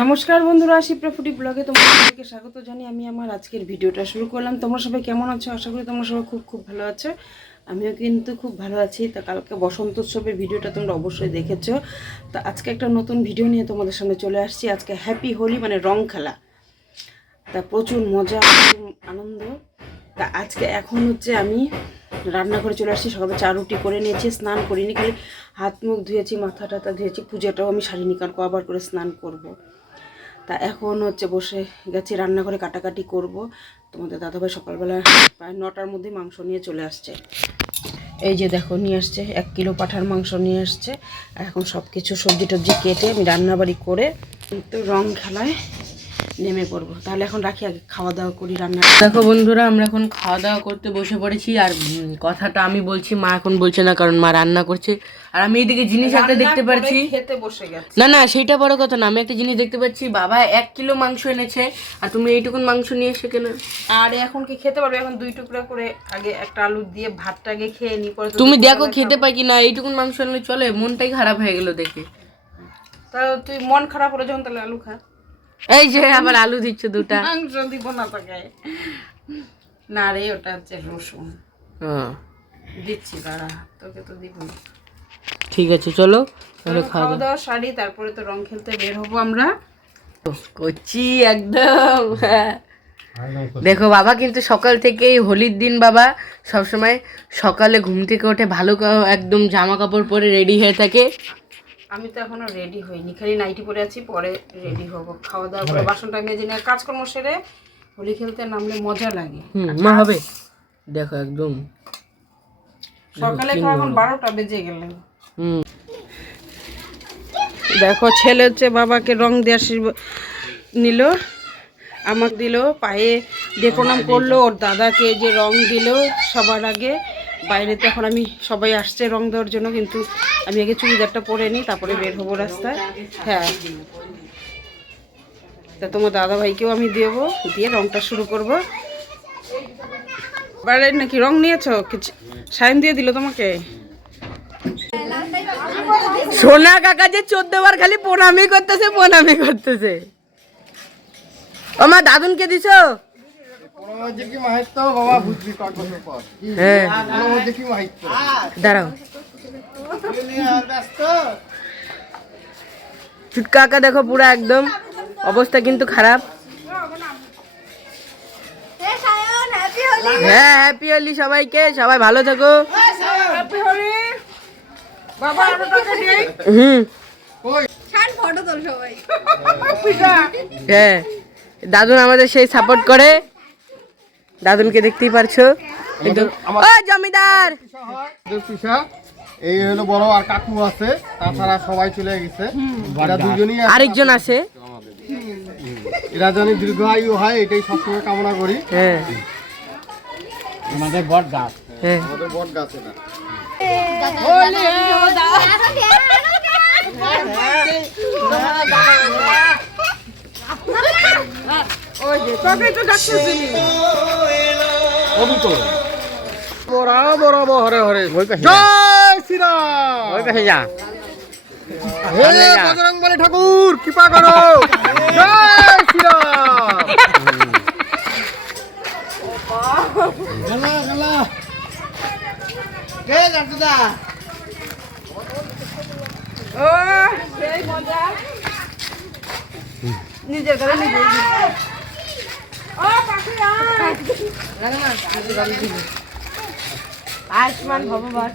নমস্কার বন্ধুরা, শিপ্রা ফুডি ব্লগে তোমাদেরকে স্বাগত জানিয়ে আমি আমার আজকের ভিডিওটা শুরু করলাম। তোমরা সবাই কেমন আছো? আশা করি তোমরা সবাই খুব ভালো আছো। আমিও কিন্তু খুব ভালো আছি। তা কালকে বসন্ত উৎসবের ভিডিওটা তোমরা অবশ্যই দেখেছো। তো আজকে একটা নতুন ভিডিও নিয়ে তোমাদের সামনে চলে আসছি। আজকে হ্যাপি হোলি মানে রং খেলা, তা প্রচুর মজা, প্রচুর আনন্দ। তা আজকে এখন হচ্ছে আমি রান্নাঘরে চলে আসছি। সকালে চা রুটি করে নিয়েছি, স্নান করিনি, খালি হাত মুখ ধুয়েছি, মাথা টাথা ধুয়েছি, পুজোটাও আমি সারিনি, কারণ আবার করে স্নান করব। তা এখন হচ্ছে বসে গেছি রান্নাঘরে, কাটাকাটি করব। তোমাদের দাদাভাই সকালবেলা প্রায় 9টার মধ্যে মাংস নিয়ে চলে আসছে। এই যে দেখো নিয়ে আসছে 1 কিলো পাঁঠার মাংস নিয়ে আসছে। এখন সব কিছু সবজি টবজি কেটে আমি রান্নাবাড়ি করে তো রং খেলায় নেমে পড়বো। তাহলে এখন রাখি, আগে খাওয়া দাওয়া করি। রান্না দেখো বন্ধুরা, আমরা এখন খাওয়া দাওয়া করতে বসে পড়েছি। আর কথাটা আমি বলছি, মা এখন বলছে না, কারণ মা রান্না করছে। আর আমি এইদিকে জিনিস একটা দেখতে পাচ্ছি, খেতে বসে গেছে। না সেইটা বড় কথা না, আমি একটা জিনিস দেখতে পাচ্ছি, বাবা 1 কিলো মাংস এনেছে আর তুমি এইটুকুন মাংস নিয়ে এসে কেন? আর এখন কি খেতে পারবে? এখন 2 টুকরা করে আগে একটা আলু দিয়ে ভাতটা আগে খেয়ে নি, পরে তুমি দেখো খেতে পাই কিনা। এইটুকুন মাংস আনলে চলে? মনটাই খারাপ হয়ে গেল দেখে। তা তুই মন খারাপ হলে যখন, তাহলে আলু খা। এই যে আবার আলু দিচ্ছ দুটা। মাংস দিব না তোকে, না রে, ওটা হচ্ছে রসুন দিচ্ছি, দাঁড়া, তোকে তো দিব না। ঠিক আছে, চলো তাহলে খাওয়া দাওয়া সারি, তারপরে তো রং খেলতে বের হবো আমরা। করছি একদম। দেখো বাবা কিন্তু সকাল থেকেই, হোলির দিন বাবা সবসময় সকালে ঘুম থেকে ওঠে, ভালো একদম জামা কাপড় পরে রেডি হয়ে থাকে। আমি তো এখনো রেডি হইনি, খালি নাইটি পরে আছি, পরে রেডি হব। খাওয়া দাওয়া করে বাসনটা মেজে নিয়ে কাজকর্ম সেরে হোলি খেলতে নামলে মজা লাগে। মা হবে দেখো একদম সকালে তো এখন 12টা বেজে গেল। দেখো ছেলে হচ্ছে বাবাকে রং দেওয়ার নিল, আমাকে দিল, পায়ে দিয়ে প্রণাম করলো, ওর দাদাকে যে রং দিল সবার আগে। বাইরে তো এখন আমি সবাই আসছে রং দেওয়ার জন্য, কিন্তু আমি আগে চুড়িদারটা পরে নিই, তারপরে বের হবো রাস্তায়। হ্যাঁ, তা তোমার দাদা ভাইকেও আমি দেবো, দিয়ে রংটা শুরু করবো। বাইরে নাকি রং নিয়েছো? সাইন দিয়ে দিল তোমাকে? সোনা কাকা যে 14 বার খালি প্রণামই করতেছে। আমার দাদুনকে দিছো? হ্যাঁ, দাঁড়াও। চুটকা কাকা দেখো পুরো একদম অবস্থা কিন্তু খারাপ। হ্যাঁ, হ্যাপি হোলি সবাইকে, সবাই ভালো থাকো। হ্যাঁ, দাদুন আমাদের সেই সাপোর্ট করে, দাদুনকে দেখতেই পারছো। জমিদার এই হলো বড়, আর কাকু আছে, তাছাড়া সবাই চলে গেছে। এরা দুজনই আরেকজন আছে, এরা জানি দীর্ঘায়ু হয়, এটাই সবসময় কামনা করি। হ্যাঁ, আমাদের বট গাছ, হ্যাঁ, আমাদের বট গাছ এটা। হরে হরে, জয় শ্রীরাম। ওই পাশে যা। হে বজরংবলী ঠাকুর কৃপা করো, জয় শ্রীরাম। নিজের ঘরে নিজে আয়ুষ্মান ভগবান।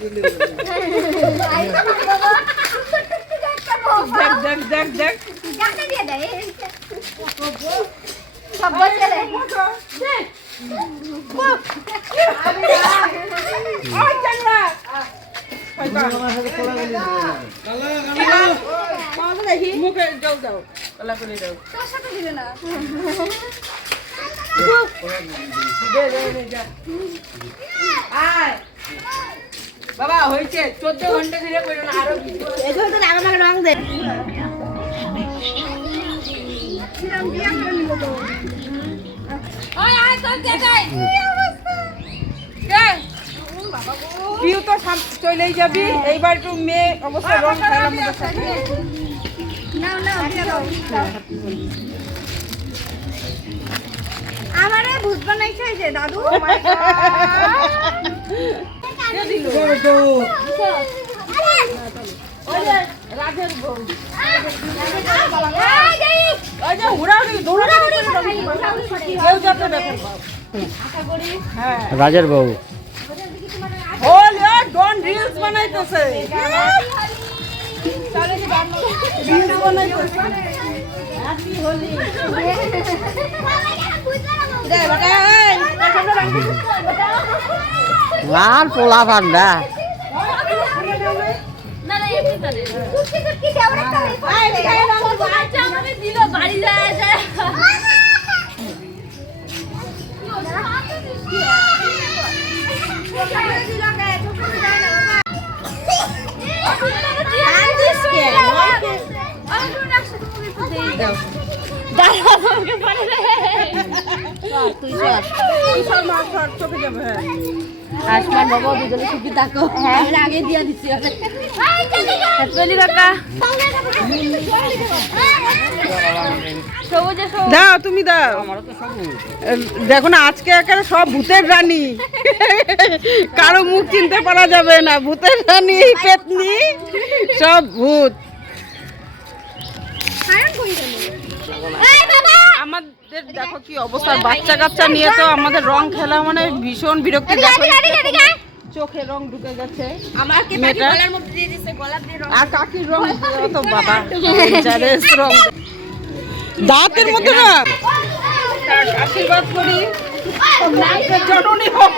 দেখ দেখ মুখে যাও যাও, কলা করে যাও। বাবা হয়েছে 14 ঘন্টা ধরে করো না, আরো আমাকে রং দে। পিউ তো চলেই যাবি, এইবার একটু মেয়ে অবস্থা রং খেলাম। আমারে ভূত বানাইছে যে দাদু রাজের বউ রিলস বানাইতেছে আর পোলা পান্ডা আসমান বাবা দুজনে সুখী থাকো আগে দিয়ে দিচ্ছি দাও তুমি দাও দেখো না আজকে একেবারে সব ভূতের রানী কারো মুখ চিনতে পারা যাবে না ভূতের রানী পেতনি সব ভূত আমাদের দেখো কি অবস্থা বাচ্চা কাচ্চা নিয়ে তো আমাদের রং খেলা মানে ভীষণ বিরক্তি দেখো চোখে রং ঢুকে গেছে আর কাকির রং তো বাবা রং দাঁতের মধ্যে না আশীর্বাদ করি জননী হোক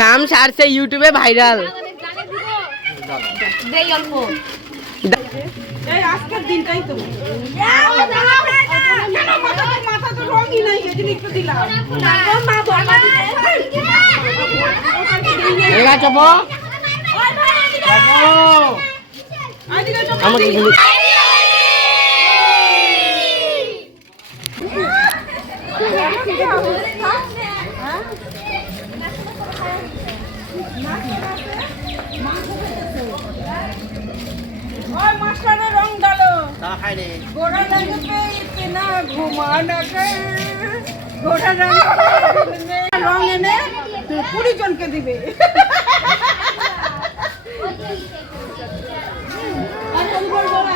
কাম সারছে ইউটিউবে ভাইরাল এই আজকের দিনটাই তো মাথা তো রঙই নাই এদিন একটু দিলাম আমাকে ওই মাস্টারের রং ডালো গোড়া রঙ পে ইতনা ঘুমানা কর গোড়া রং এনে 20 জনকে দিবে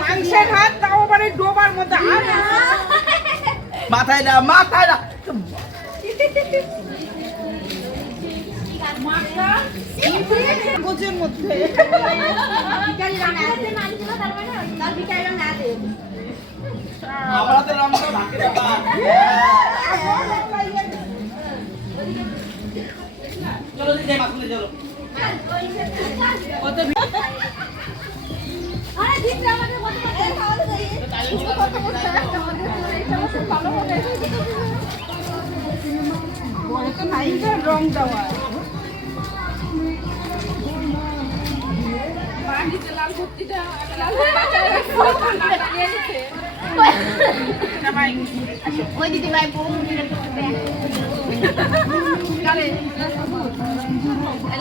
মাংসের হাত তাও মানে ডোবার মধ্যে মাথায় না গোজের মধ্যে রং দেওয়া ওই দিদি ভাই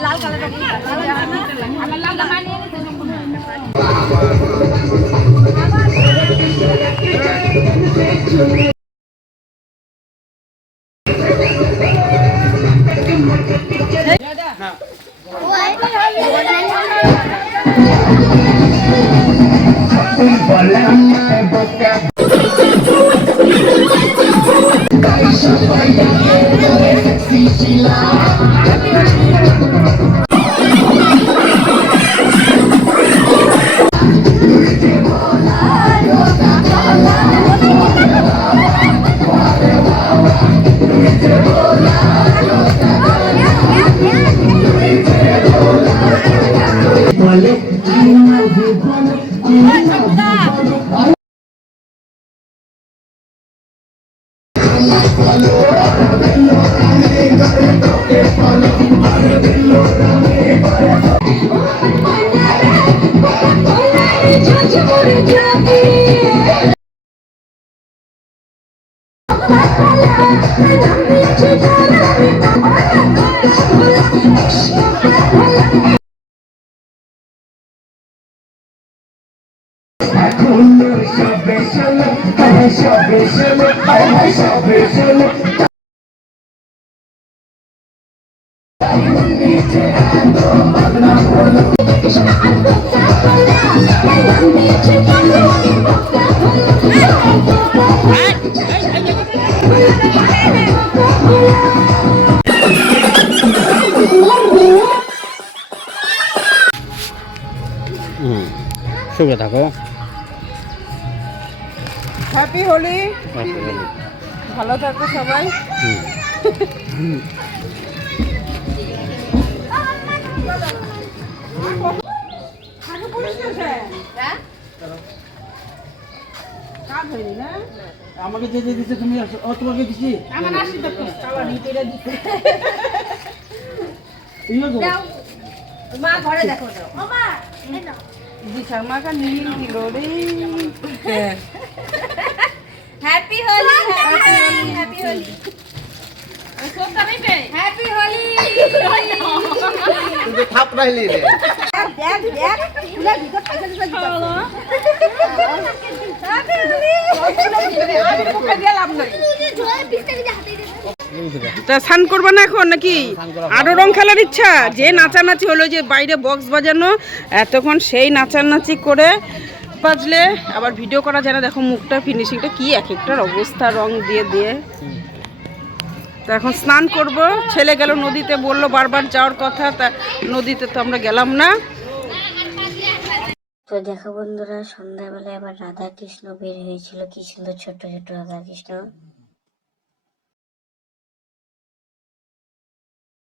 লাল কালার আমার লাল মানিয়ে Thank you. সুখে থাকো। হ্যাপি হোলি, ভালো থাকো সবাই। আমাকে যে দিচ্ছে তুমি তোমাকে দিচ্ছি মা ঘরে দেখো তো শর্মা কা নীল কিলো রে। Happy Holi happy Holi happy Holi থাপ রাইলি রে। দেখ দেখ পুরা ভিতর পয়সা দিতে হ্যাপি হোলি আমি মুখে দিলাম না তা স্নান করবে না এখন নাকি? আরো রং খেলার ইচ্ছা? যে নাচানাচি হলো, যে বাইরে বক্স বাজানো এতক্ষণ, সেই নাচানাচি করে বাজলে আবার ভিডিও করা যায় না। দেখো মুখটা ফিনিশিংটা কি এক একটার অবস্থা, রং দিয়ে দিয়ে। তো এখন স্নান করব। ছেলে গেল নদীতে, বললো বারবার যাওয়ার কথা, তা নদীতে তো আমরা গেলাম না। তো দেখো বন্ধুরা, সন্ধ্যাবেলা এবার রাধা কৃষ্ণ বের হয়েছিল, কি সুন্দর ছোট ছোট রাধা কৃষ্ণ।